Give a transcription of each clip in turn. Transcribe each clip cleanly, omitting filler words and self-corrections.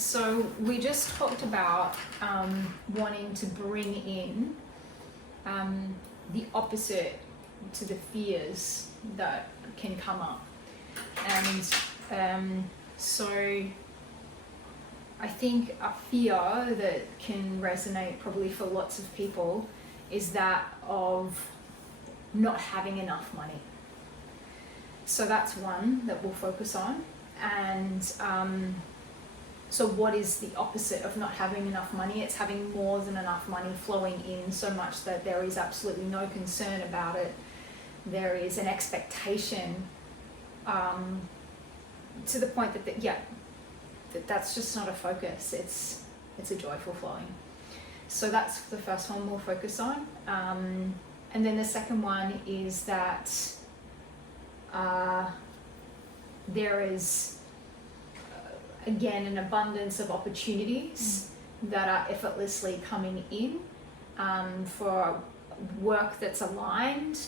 So we just talked about wanting to bring in the opposite to the fears that can come up. And so I think a fear that can resonate probably for lots of people is that of not having enough money. So that's one that we'll focus on. And so what is the opposite of not having enough money? It's having more than enough money flowing in, so much that there is absolutely no concern about it. There is an expectation to the point that that's just not a focus. It's a joyful flowing. So that's the first one we'll focus on. And then the second one is that there is again an abundance of opportunities that are effortlessly coming in for work that's aligned,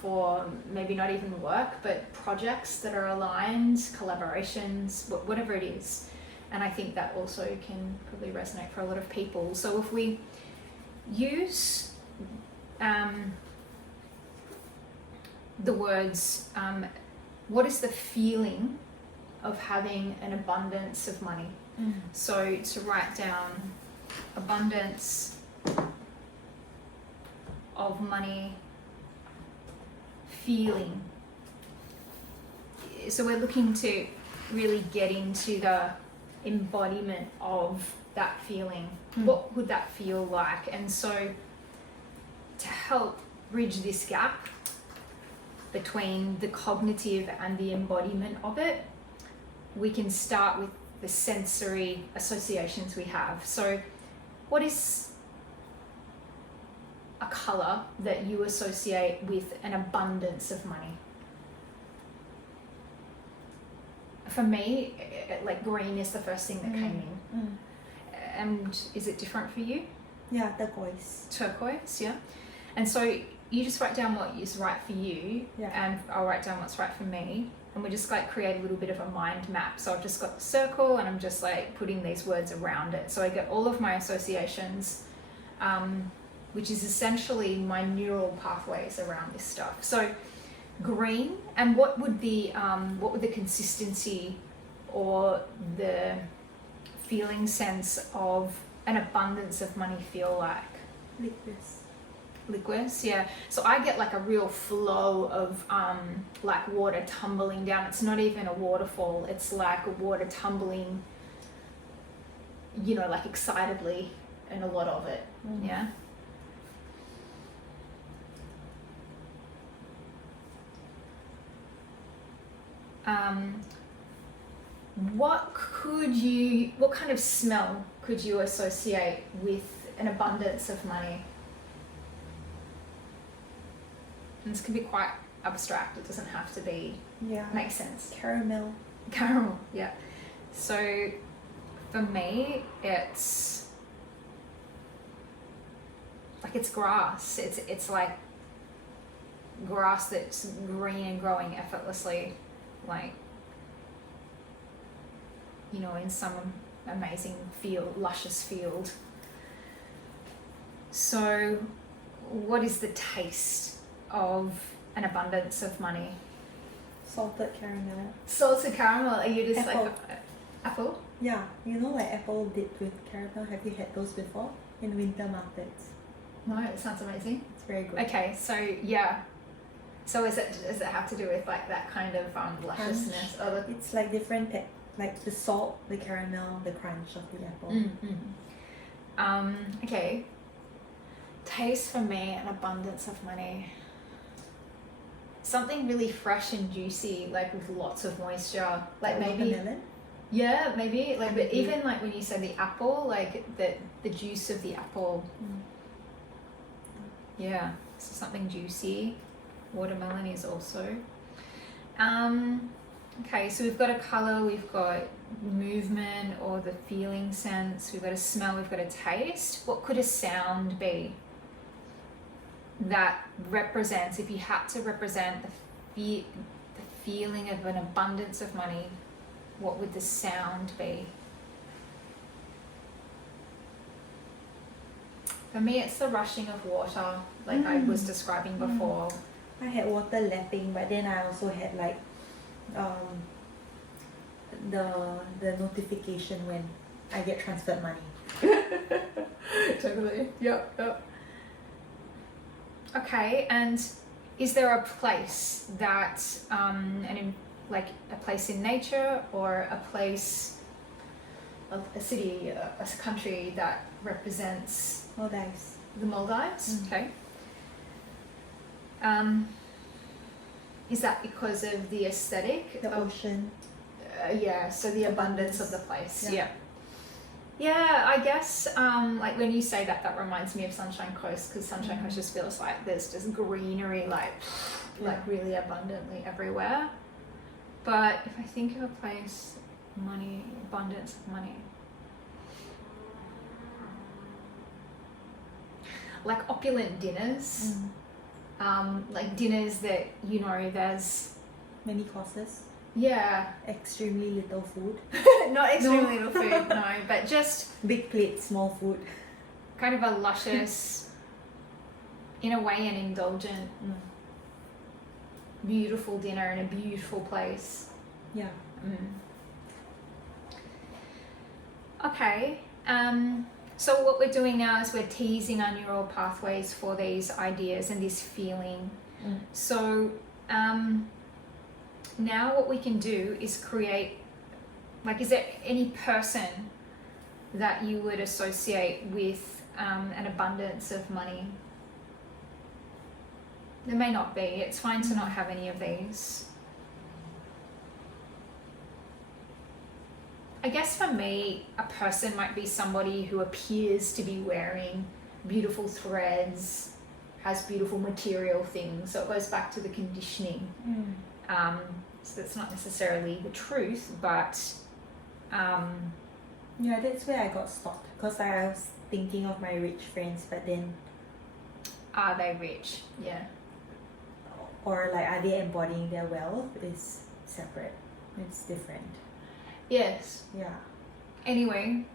for maybe not even work, but projects that are aligned, collaborations, whatever it is. And I think that also can probably resonate for a lot of people. So if we use the words, what is the feeling of having an abundance of money? So to write down abundance of money feeling. So we're looking to really get into the embodiment of that feeling. What would that feel like? And so to help bridge this gap between the cognitive and the embodiment of it, we can start with the sensory associations we have. So what is a color that you associate with an abundance of money? For me, like green is the first thing that came in. And is it different for you? Yeah, turquoise. Turquoise, yeah. And so you just write down what is right for you, and I'll write down what's right for me, and we just like create a little bit of a mind map. So I've just got the circle and I'm just like putting these words around it. So I get all of my associations, which is essentially my neural pathways around this stuff. So green, and what would the consistency or the feeling sense of an abundance of money feel like? Liquid, yeah. So I get like a real flow of like water tumbling down. It's not even a waterfall, it's like water tumbling, you know, like excitedly, and a lot of it. Yeah. What kind of smell could you associate with an abundance of money? And this can be quite abstract, it doesn't have to be, make sense. Caramel, yeah. So for me, it's like it's grass. It's like grass that's green and growing effortlessly, like, you know, in some amazing field, luscious field. So what is the taste of an abundance of money? salted caramel. Salted caramel, are you just Apple. like apple? Yeah, you know, like apple dipped with caramel. Have you had those before in winter markets? No, it sounds amazing. It's very good. Okay, so yeah. So does it have to do with like that kind of lusciousness? It's like different, like the salt, the caramel, the crunch of the apple. Okay. Taste for me, an abundance of money. Something really fresh and juicy, like with lots of moisture. Like maybe watermelon? Yeah, maybe like, but even like when you say the apple, like the juice of the apple. Yeah, so something juicy. Watermelon is also. Okay, so we've got a color, we've got movement or the feeling sense, we've got a smell, we've got a taste. What could a sound be that represents, if you had to represent the feeling of an abundance of money, what would the sound be? For me, it's the rushing of water, like I was describing before. I had water lapping, but then I also had like the notification when I get transferred money. Totally. Yep. Okay, and is there a place that, like a place in nature or a place, a city, a country that represents Maldives. the Maldives? Okay. Is that because of the aesthetic? The ocean. Yeah, so the abundance of the place. Yeah. Yeah, I guess like when you say that, that reminds me of Sunshine Coast, because Sunshine Coast just feels like there's just greenery like really abundantly everywhere. But if I think of a place, money, abundance of money, like opulent dinners, like dinners that, you know, there's many courses. Yeah. Extremely little food. Not extremely little food, no, but just big plate, small food. Kind of a luscious, in a way, an indulgent, beautiful dinner in a beautiful place. Yeah. Okay. So what we're doing now is we're teasing our neural pathways for these ideas and this feeling. So now what we can do is create, like, is there any person that you would associate with an abundance of money? There may not be. It's fine to not have any of these. I guess for me, a person might be somebody who appears to be wearing beautiful threads, has beautiful material things. So it goes back to the conditioning. So that's not necessarily the truth, but yeah, that's where I got stopped, because I was thinking of my rich friends, but then are they rich? Yeah. Or like, are they embodying their wealth? Is separate. It's different. Yes. Yeah. Anyway.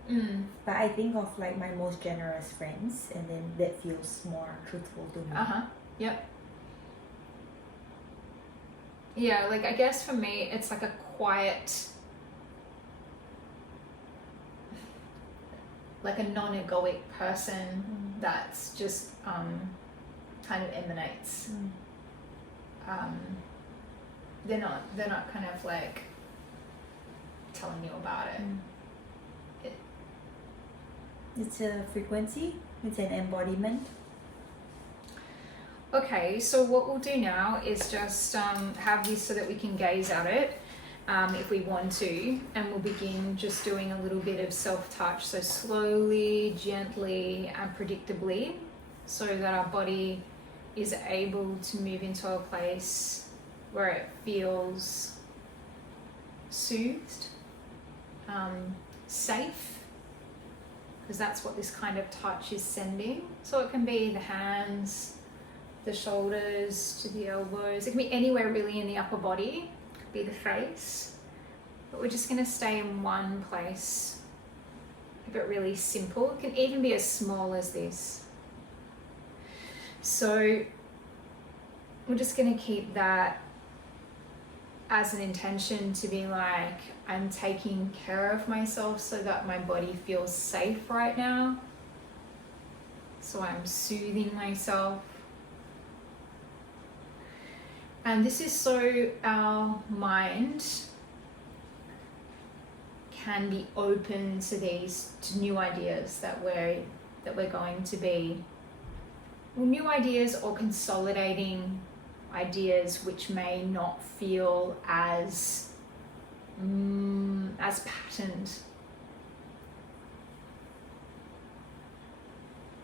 But I think of like my most generous friends, and then that feels more truthful to me. Yep. Yeah, like I guess for me, it's like a quiet, like a non-egoic person that's just kind of emanates. They're not kind of like telling you about it. It's a frequency. It's an embodiment. Okay, so what we'll do now is just have this so that we can gaze at it if we want to, and we'll begin just doing a little bit of self-touch, so slowly, gently and predictably, so that our body is able to move into a place where it feels soothed, safe, because that's what this kind of touch is sending. So it can be the hands, the shoulders to the elbows. It can be anywhere really in the upper body. It could be the face. But we're just going to stay in one place. Keep it really simple. It can even be as small as this. So we're just going to keep that as an intention to be like, I'm taking care of myself so that my body feels safe right now. So I'm soothing myself. And this is so our mind can be open to to new ideas that we're going to be, well, new ideas or consolidating ideas which may not feel as patterned.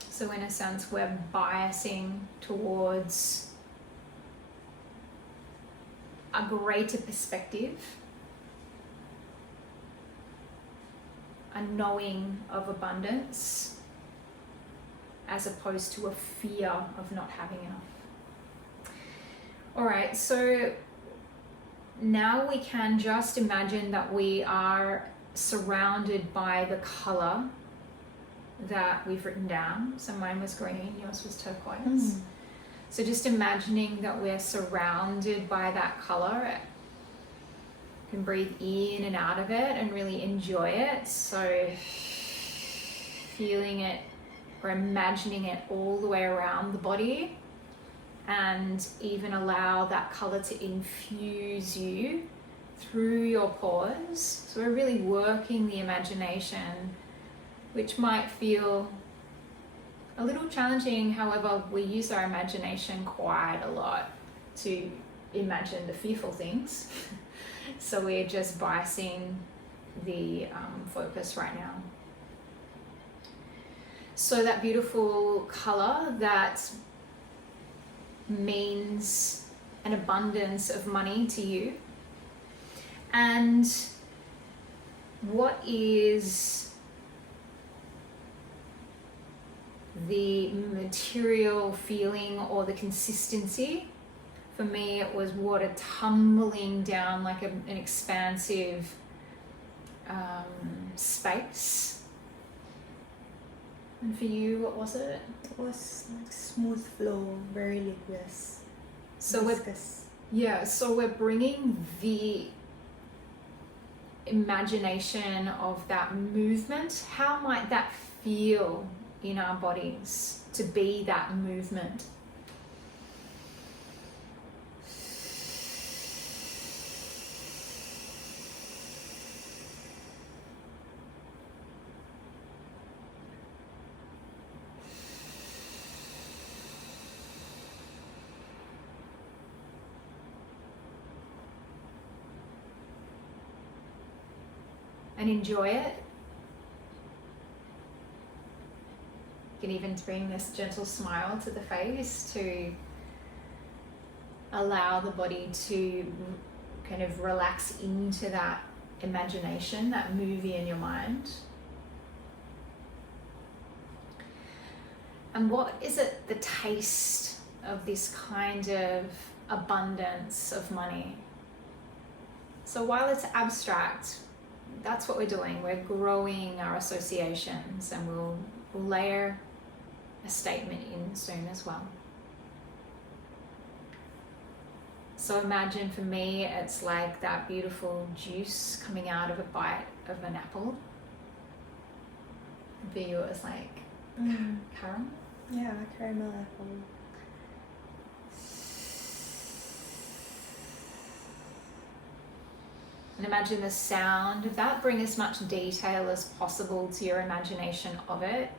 So in a sense, we're biasing towards a greater perspective, a knowing of abundance, as opposed to a fear of not having enough. All right, so now we can just imagine that we are surrounded by the color that we've written down. So mine was green, yours was turquoise. So just imagining that we're surrounded by that color. You can breathe in and out of it and really enjoy it. So feeling it or imagining it all the way around the body, and even allow that color to infuse you through your pores. So we're really working the imagination, which might feel a little challenging. However, we use our imagination quite a lot to imagine the fearful things. So we're just biasing the focus right now. So that beautiful color that means an abundance of money to you. And what is the material feeling or the consistency? For me, it was water tumbling down like an expansive space. And for you, what was it? It was like smooth flow, very liquid. So viscous. So we're bringing the imagination of that movement. How might that feel in our bodies to be that movement? And enjoy it. You can even bring this gentle smile to the face to allow the body to kind of relax into that imagination, that movie in your mind. And what is it, the taste of this kind of abundance of money? So while it's abstract, that's what we're doing. We're growing our associations, and we'll layer a statement in soon as well. So imagine, for me, it's like that beautiful juice coming out of a bite of an apple. For you, it was like caramel? Yeah, caramel apple. And imagine the sound of that. Bring as much detail as possible to your imagination of it.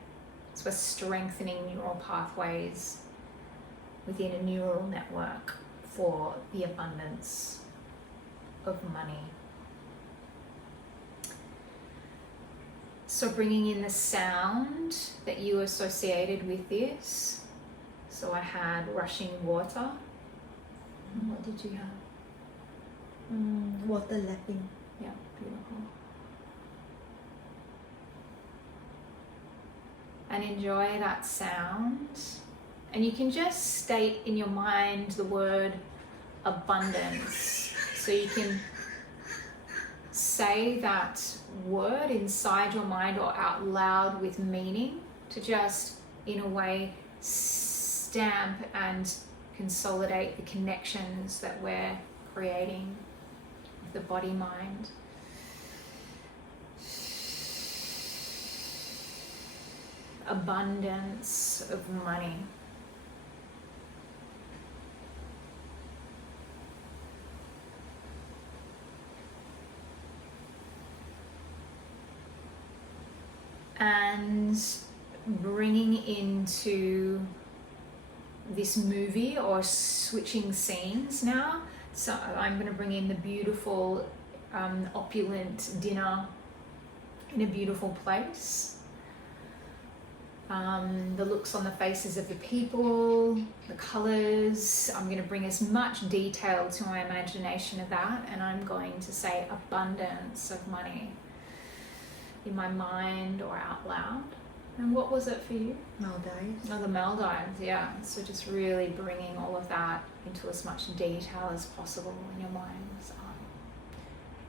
So we're strengthening neural pathways within a neural network for the abundance of money. So bringing in the sound that you associated with this. So I had rushing water. And what did you have? Water lapping. Yeah, beautiful. And enjoy that sound. And you can just state in your mind the word abundance. So you can say that word inside your mind or out loud with meaning, to just, in a way, stamp and consolidate the connections that we're creating with the body mind. Abundance of money. And bringing into this movie, or switching scenes now. So I'm going to bring in the beautiful opulent dinner in a beautiful place. The looks on the faces of the people, the colors. I'm going to bring as much detail to my imagination of that, and I'm going to say abundance of money in my mind or out loud. And what was it for you? Maldives. Oh, the Maldives, yeah. So just really bringing all of that into as much detail as possible in your mind.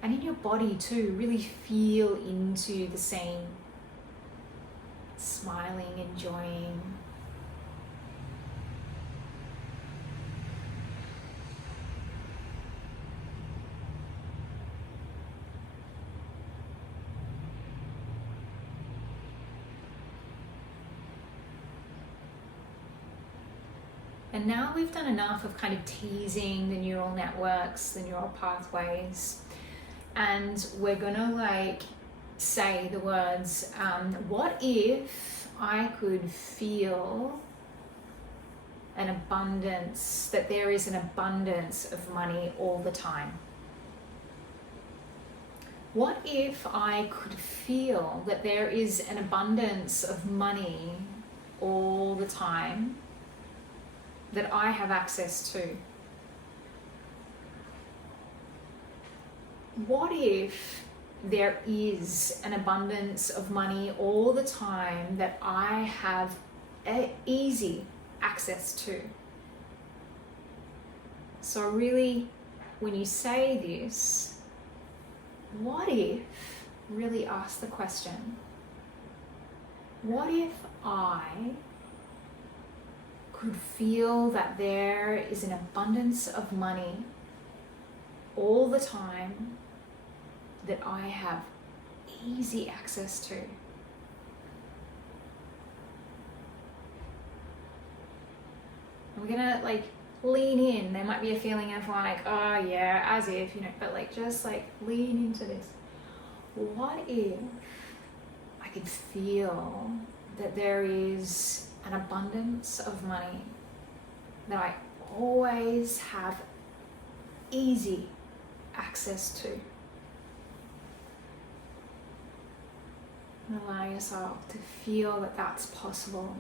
And in your body too, really feel into the scene. smiling, enjoying. And now we've done enough of kind of teasing the neural networks, the neural pathways, and we're gonna like say the words, what if I could feel an abundance, that there is an abundance of money all the time? What if I could feel that there is an abundance of money all the time that I have access to? What if there is an abundance of money all the time that I have easy access to? So really, when you say this, what if, really ask the question, what if I could feel that there is an abundance of money all the time that I have easy access to? We're gonna like lean in. There might be a feeling of like, oh yeah, as if, you know, but like just like lean into this. What if I could feel that there is an abundance of money that I always have easy access to? And allow yourself to feel that that's possible.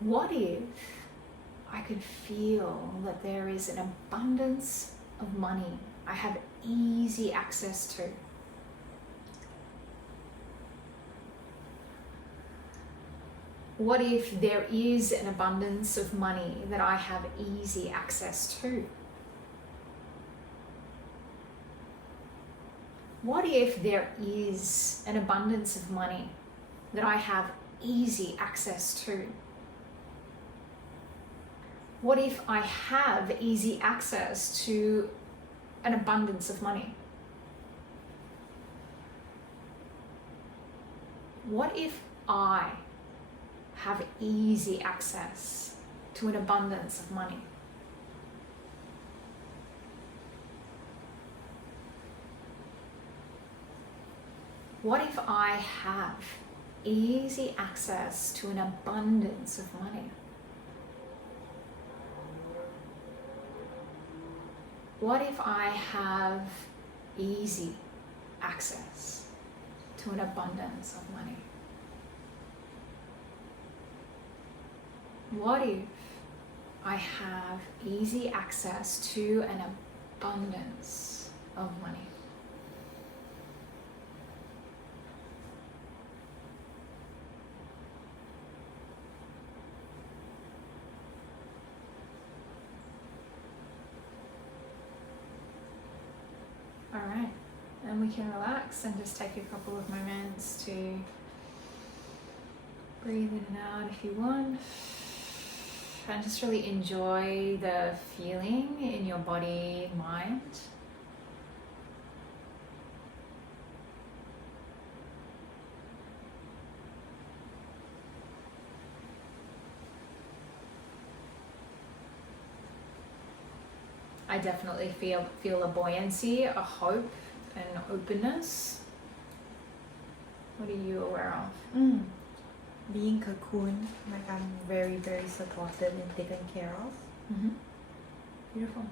What if I could feel that there is an abundance of money I have easy access to? What if there is an abundance of money that I have easy access to? What if there is an abundance of money that I have easy access to? What if I have easy access to an abundance of money? What if I have easy access to an abundance of money? What if I have easy access to an abundance of money? What if I have easy access to an abundance of money? What if I have easy access to an abundance of money? All right, and we can relax and just take a couple of moments to breathe in and out if you want. And just really enjoy the feeling in your body, mind. I definitely feel a buoyancy, a hope, and openness. What are you aware of? Being cocooned, like I'm very, very supported and taken care of. Mm-hmm. Beautiful.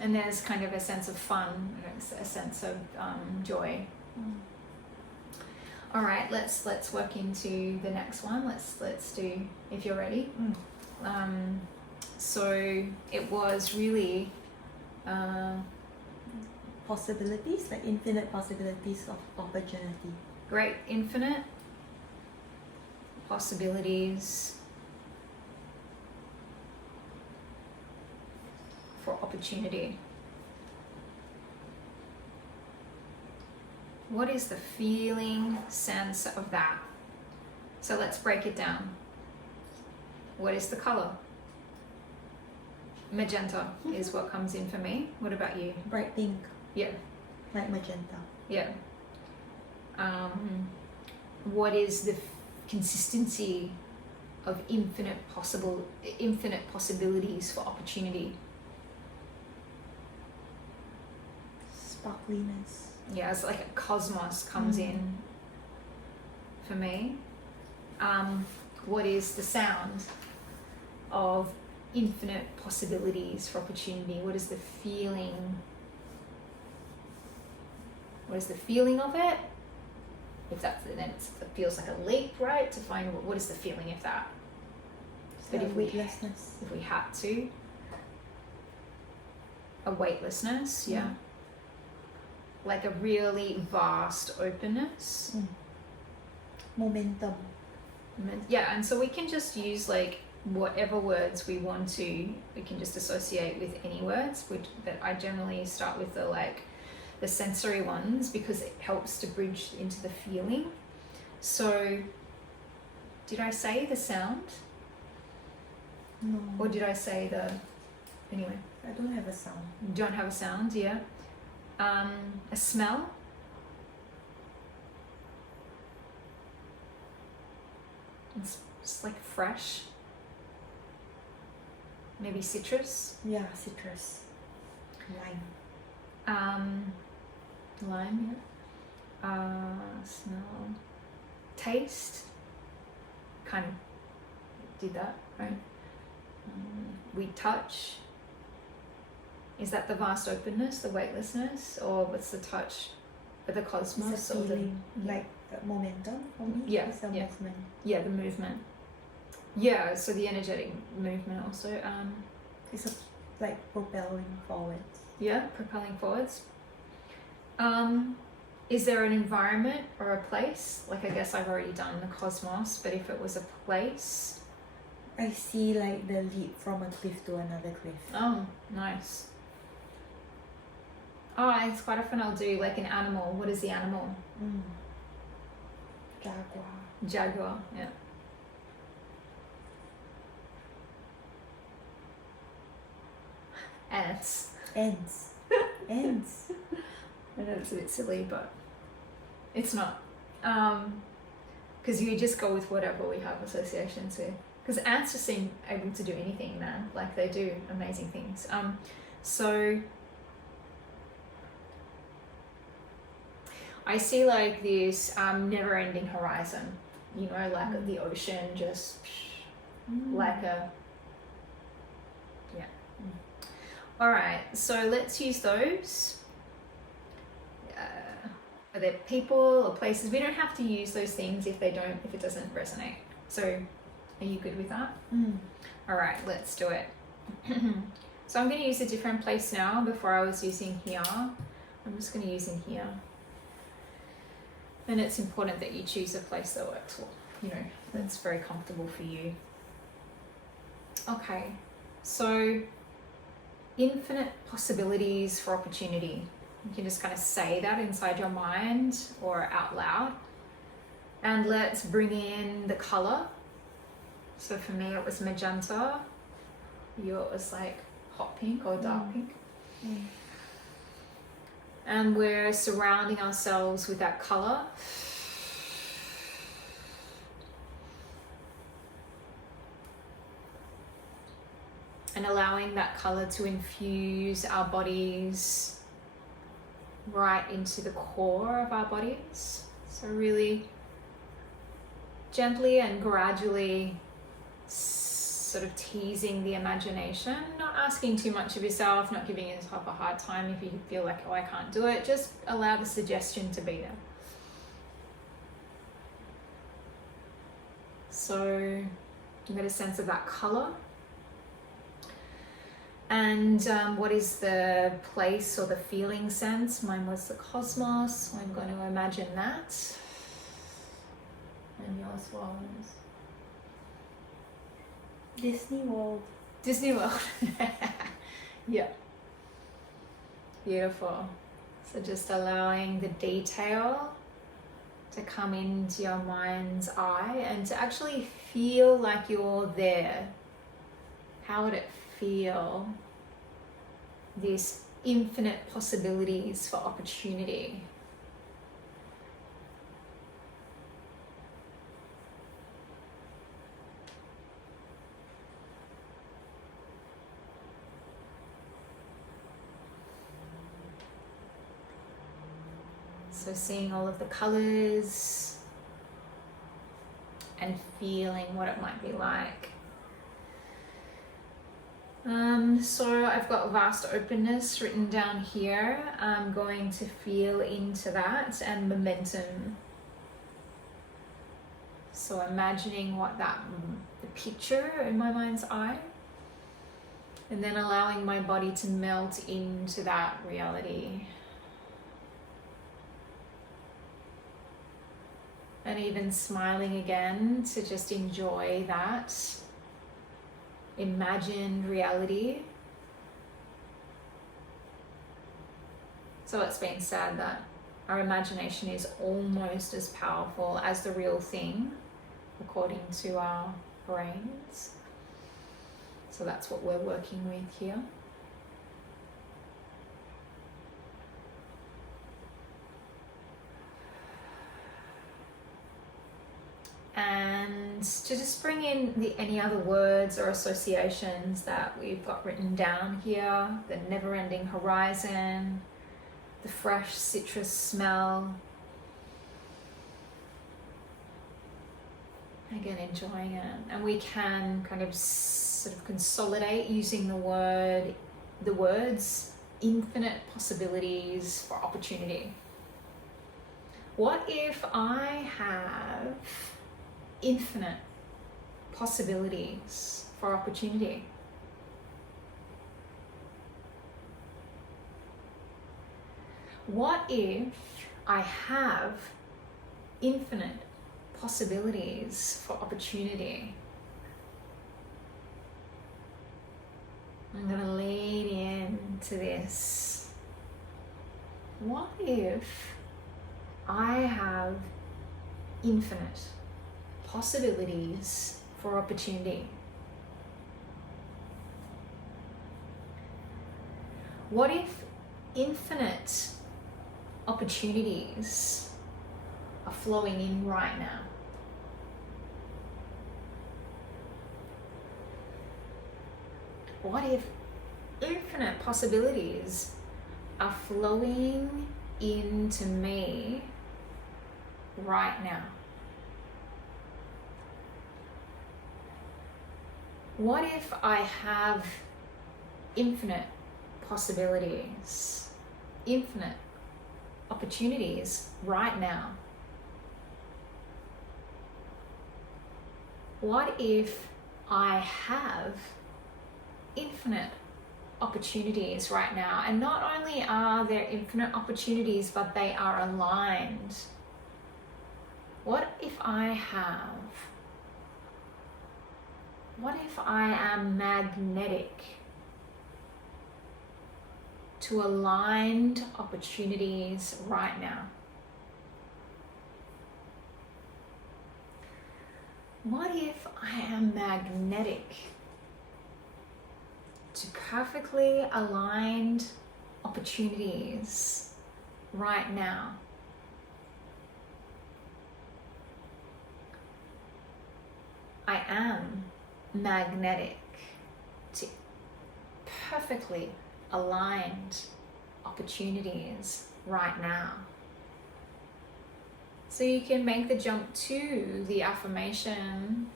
And there's kind of a sense of fun, a sense of joy. All right, let's work into the next one. Let's do, if you're ready. So it was really possibilities, like infinite possibilities of opportunity. Great, infinite possibilities for opportunity. What is the feeling sense of that? So let's break it down. What is the color? Magenta is what comes in for me. What about you? Bright pink. Yeah. Like magenta. Yeah. What is the consistency of infinite possibilities for opportunity? Sparkliness. Yeah, it's like a cosmos comes in for me. What is the sound of infinite possibilities for opportunity? What is the feeling? What is the feeling of it? If that's then it feels like a leap, right? To find what is the feeling of that. But if weightlessness. If we had to, a weightlessness, yeah. Like a really vast openness. Momentum. Yeah, and so we can just use like whatever words we want to. We can just associate with any words, but I generally start with the sensory ones because it helps to bridge into the feeling. So, did I say the sound? No. Or did I say anyway? I don't have a sound. You don't have a sound, yeah. A smell? It's like fresh. Maybe citrus. Yeah, citrus. Lime. Lime, yeah. Smell. Taste. Kind of did that, right? We touch. Is that the vast openness, the weightlessness, or what's the touch? Or the cosmos? It's a feeling, like momentum for me. Yeah, It's a yeah. movement. Yeah, the movement. Yeah, so the energetic movement also. It's like propelling forwards. Yeah, propelling forwards. Is there an environment or a place? Like, I guess I've already done the cosmos, but if it was a place. I see like the leap from a cliff to another cliff. Oh, nice. Oh, it's quite often I'll do like an animal. What is the animal? Jaguar. Jaguar, yeah. Ants. Ants. Ants. I know it's a bit silly, but it's not. Because you just go with whatever we have associations with. Because ants just seem able to do anything, man. Like, they do amazing things. So I see like this never-ending horizon. You know, like the ocean just like a. Yeah. All right. So let's use those. Are there people or places? We don't have to use those things if it doesn't resonate. So are you good with that? All right, let's do it. So I'm going to use a different place now. Before I was using here. I'm just going to use in here. And it's important that you choose a place that works well, that's very comfortable for you. Okay, so infinite possibilities for opportunity. You can just kind of say that inside your mind or out loud. And let's bring in the color. So for me, it was magenta. Yours was like hot pink or dark pink. And we're surrounding ourselves with that color. And allowing that color to infuse our bodies right into the core of our bodies. So really gently and gradually sort of teasing the imagination, not asking too much of yourself, not giving yourself a hard time if you feel like, oh, I can't do it. Just allow the suggestion to be there. So you get a sense of that color. And what is the place or the feeling sense? Mine was the cosmos, so I'm going to imagine that. And yours was? Disney World. Disney World. Yeah. Beautiful. So just allowing the detail to come into your mind's eye and to actually feel like you're there. How would it feel? These infinite possibilities for opportunity. So seeing all of the colors and feeling what it might be like. So I've got vast openness written down here. I'm going to feel into that, and momentum. So imagining what the picture in my mind's eye, and then allowing my body to melt into that reality. And even smiling again to just enjoy that imagined reality. So it's been said that our imagination is almost as powerful as the real thing, according to our brains. So that's what we're working with here. And to just bring in any other words or associations that we've got written down here. The never-ending horizon, the fresh citrus smell. Again, enjoying it. And we can kind of sort of consolidate using the words infinite possibilities for opportunity. What if I have infinite possibilities for opportunity? What if I have infinite possibilities for opportunity? I'm going to lean into this. What if I have infinite possibilities for opportunity? What if infinite opportunities are flowing in right now? What if infinite possibilities are flowing into me right now? What if I have infinite possibilities, infinite opportunities right now? What if I have infinite opportunities right now? And not only are there infinite opportunities, but they are aligned. What if I am magnetic to aligned opportunities right now? What if I am magnetic to perfectly aligned opportunities right now? I am magnetic to perfectly aligned opportunities right now. So you can make the jump to the affirmation,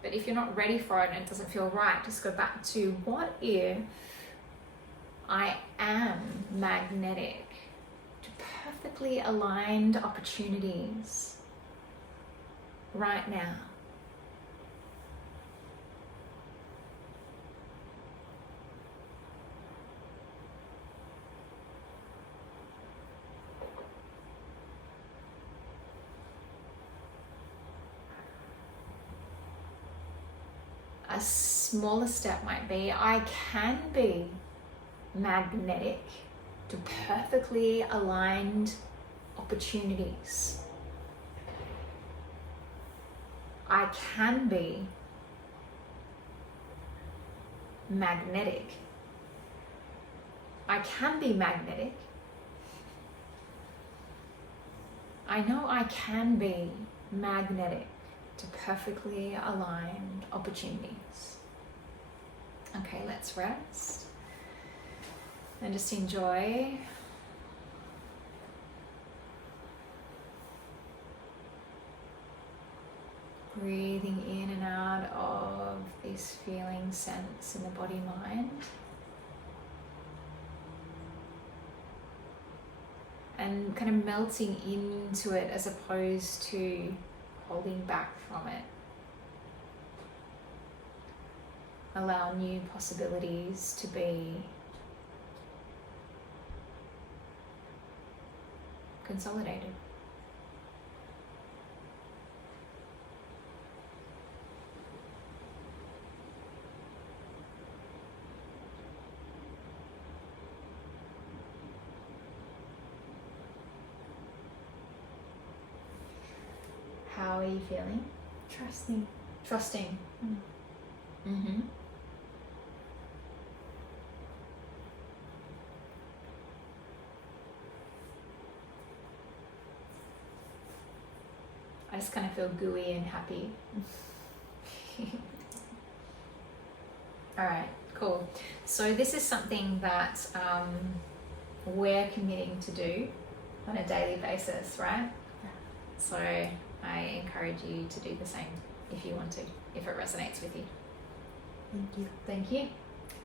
but if you're not ready for it and it doesn't feel right, just go back to, what if I am magnetic to perfectly aligned opportunities right now? A smaller step might be, I can be magnetic to perfectly aligned opportunities. I can be magnetic. I can be magnetic. I know I can be magnetic to perfectly aligned opportunities. Okay, let's rest and just enjoy breathing in and out of this feeling sense in the body mind. And kind of melting into it as opposed to holding back from it. Allow new possibilities to be consolidated. How are you feeling? Trusting. Trusting. Mm. Mm-hmm. I just kind of feel gooey and happy. All right, cool. So this is something that we're committing to do on a daily basis, right? Yeah. So I encourage you to do the same if you want to, if it resonates with you. Thank you. Thank you.